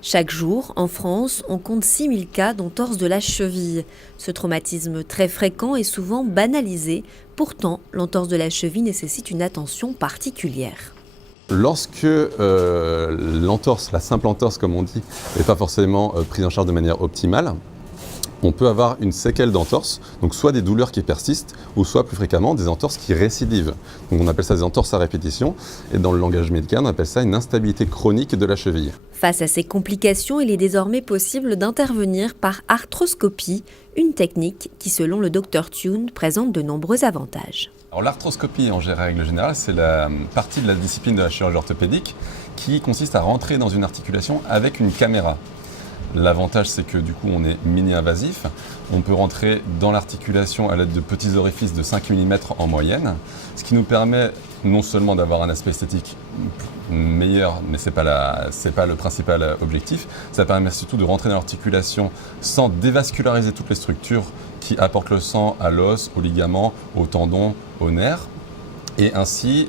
Chaque jour, en France, on compte 6000 cas d'entorse de la cheville. Ce traumatisme très fréquent est souvent banalisé. Pourtant, l'entorse de la cheville nécessite une attention particulière. Lorsque l'entorse, la simple entorse comme on dit, n'est pas forcément prise en charge de manière optimale, on peut avoir une séquelle d'entorse, donc soit des douleurs qui persistent, ou soit plus fréquemment des entorses qui récidivent. Donc on appelle ça des entorses à répétition, et dans le langage médical, on appelle ça une instabilité chronique de la cheville. Face à ces complications, il est désormais possible d'intervenir par arthroscopie, une technique qui, selon le Dr Thune, présente de nombreux avantages. Alors l'arthroscopie, en règle générale, c'est la partie de la discipline de la chirurgie orthopédique qui consiste à rentrer dans une articulation avec une caméra. L'avantage, c'est que du coup, on est mini-invasif. On peut rentrer dans l'articulation à l'aide de petits orifices de 5 mm en moyenne, ce qui nous permet non seulement d'avoir un aspect esthétique meilleur, mais ce n'est pas le principal objectif. Ça permet surtout de rentrer dans l'articulation sans dévasculariser toutes les structures qui apportent le sang à l'os, aux ligaments, aux tendons, aux nerfs, et ainsi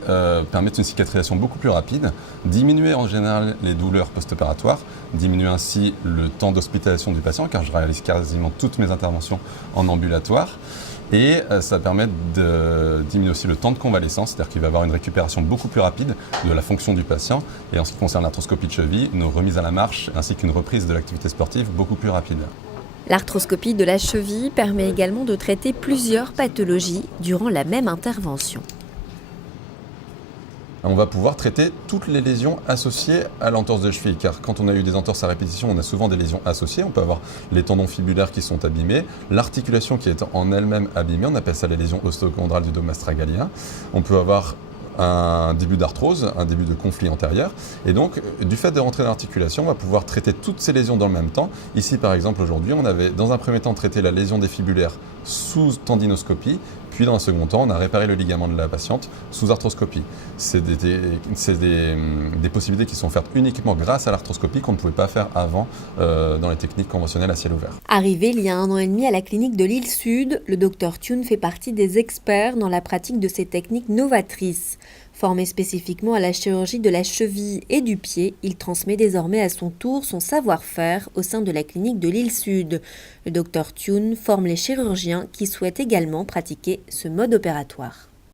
permettre une cicatrisation beaucoup plus rapide, diminuer en général les douleurs post-opératoires, diminuer ainsi le temps d'hospitalisation du patient, car je réalise quasiment toutes mes interventions en ambulatoire, et ça permet de diminuer aussi le temps de convalescence, c'est-à-dire qu'il va y avoir une récupération beaucoup plus rapide de la fonction du patient, et en ce qui concerne l'arthroscopie de cheville, une remise à la marche ainsi qu'une reprise de l'activité sportive beaucoup plus rapide. L'arthroscopie de la cheville permet également de traiter plusieurs pathologies durant la même intervention. On va pouvoir traiter toutes les lésions associées à l'entorse de cheville, car quand on a eu des entorses à répétition, on a souvent des lésions associées. On peut avoir les tendons fibulaires qui sont abîmés, l'articulation qui est en elle-même abîmée, on appelle ça les lésions osteochondrales du dôme astragalien. On peut avoir un début d'arthrose, un début de conflit antérieur. Et donc, du fait de rentrer dans l'articulation, on va pouvoir traiter toutes ces lésions dans le même temps. Ici, par exemple, aujourd'hui, on avait dans un premier temps traité la lésion des fibulaires sous tendinoscopie, puis dans un second temps, on a réparé le ligament de la patiente sous arthroscopie. C'est des possibilités qui sont faites uniquement grâce à l'arthroscopie qu'on ne pouvait pas faire avant dans les techniques conventionnelles à ciel ouvert. Arrivé il y a 1 an et demi à la clinique de l'Île Sud, le Dr Thune fait partie des experts dans la pratique de ces techniques novatrices. Formé spécifiquement à la chirurgie de la cheville et du pied, il transmet désormais à son tour son savoir-faire au sein de la clinique de l'Île Sud. Le Dr Thune forme les chirurgiens qui souhaitent également pratiquer ce mode opératoire.